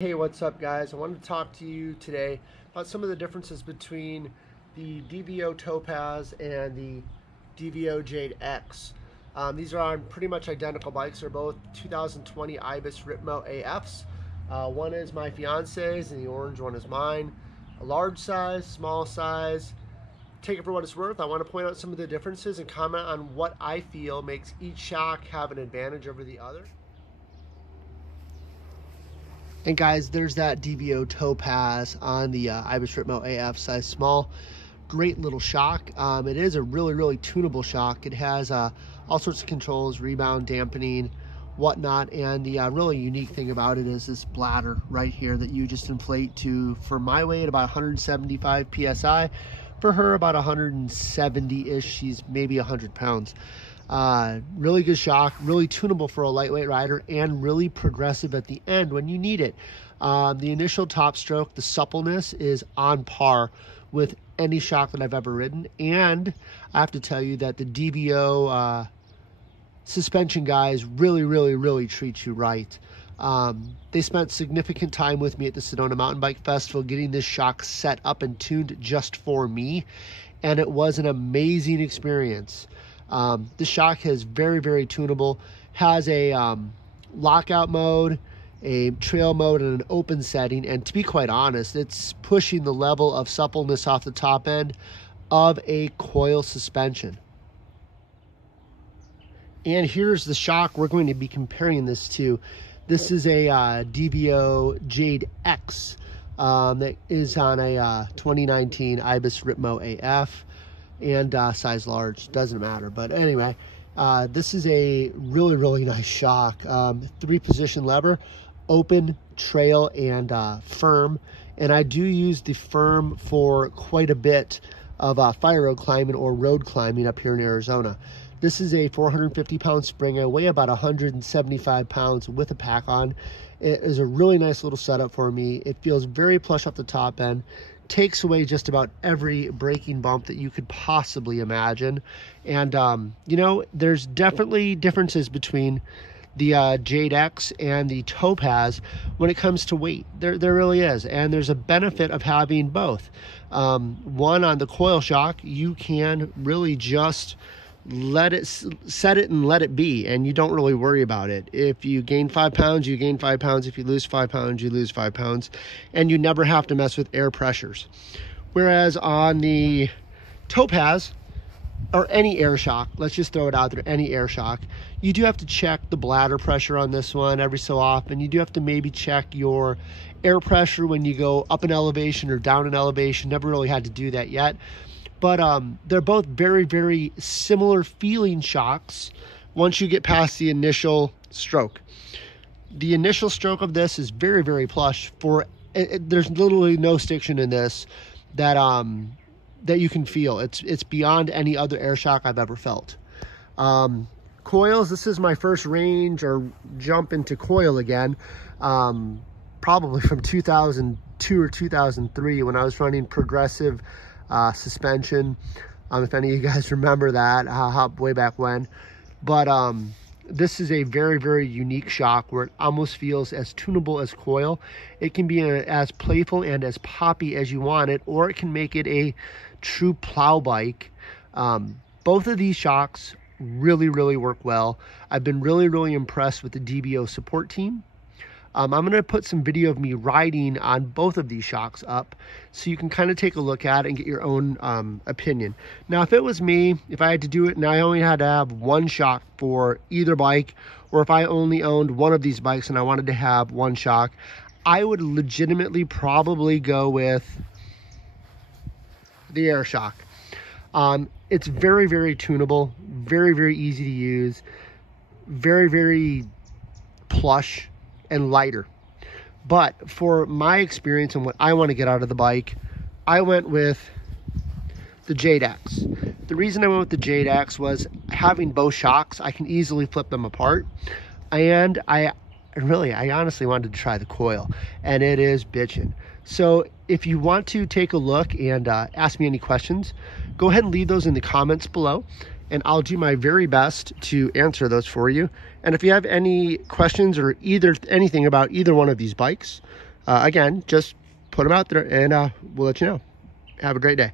Hey, what's up guys? I wanted to talk to you today about some of the differences between the DVO Topaz and the DVO Jade X. These are on pretty much identical bikes. They're both 2020 Ibis Ripmo AFs. One is my fiance's and the orange one is mine. A large size, small size. Take it for what it's worth. I want to point out some of the differences and comment on what I feel makes each shock have an advantage over the other. And guys, there's that DVO Topaz on the Ibis Ripmo AF size small. Great little shock. It is a really tunable shock. It has all sorts of controls, rebound, dampening, whatnot. And the really unique thing about it is this bladder right here that you just inflate to, for my weight, about 175 PSI. For her, about 170-ish. She's maybe 100 pounds. Really good shock, really tunable for a lightweight rider, and really progressive at the end when you need it. The initial top stroke, the suppleness is on par with any shock that I've ever ridden. And I have to tell you that the DVO suspension guys really treat you right. They spent significant time with me at the Sedona Mountain Bike Festival getting this shock set up and tuned just for me, and it was an amazing experience. The shock is very tunable, has a lockout mode, a trail mode, and an open setting. And to be quite honest, it's pushing the level of suppleness off the top end of a coil suspension. And here's the shock we're going to be comparing this to. This is a DVO Jade X that is on a 2019 Ibis Ripmo AF. And size large, doesn't matter. But anyway, this is a really nice shock. 3-position lever, open, trail, and firm. And I do use the firm for quite a bit of fire road climbing or road climbing up here in Arizona. This is a 450-pound spring. I weigh about 175 pounds with a pack on. It is a really nice little setup for me. It feels very plush off the top end. Takes away just about every braking bump that you could possibly imagine. And, you know, there's definitely differences between the Jade X and the Topaz when it comes to weight. There really is. And there's a benefit of having both. One, on the coil shock, you can really just set it and let it be, and you don't really worry about it. If you gain 5 pounds, you gain 5 pounds. If you lose 5 pounds, you lose 5 pounds, and you never have to mess with air pressures. Whereas on the Topaz, or any air shock, let's just throw it out there, any air shock, you do have to check the bladder pressure on this one every so often. You do have to maybe check your air pressure when you go up in elevation or down in elevation. Never really had to do that yet. But they're both very similar feeling shocks once you get past the initial stroke. The initial stroke of this is very plush. There's literally no stiction in this that that you can feel. It's beyond any other air shock I've ever felt. Coils, this is my first range or jump into coil again, probably from 2002 or 2003 when I was running progressive suspension. If any of you guys remember that, way back when. But this is a very unique shock where it almost feels as tunable as coil. It can be as playful and as poppy as you want it, or it can make it a true plow bike. Both of these shocks really work well. I've been really impressed with the DVO support team. I'm going to put some video of me riding on both of these shocks up so you can kind of take a look at it and get your own opinion. Now, if it was me, if I had to do it and I only had to have one shock for either bike, or if I only owned one of these bikes and I wanted to have one shock, I would legitimately probably go with the air shock. It's very tunable, very easy to use, very plush and lighter. But for my experience and what I want to get out of the bike, I went with the Jade X. The reason I went with the Jade X was having both shocks, I can easily flip them apart. And I honestly wanted to try the coil, and it is bitchin'. So if you want to take a look and ask me any questions, go ahead and leave those in the comments below, and I'll do my very best to answer those for you. And if you have any questions or anything about either one of these bikes, again, just put them out there and we'll let you know. Have a great day.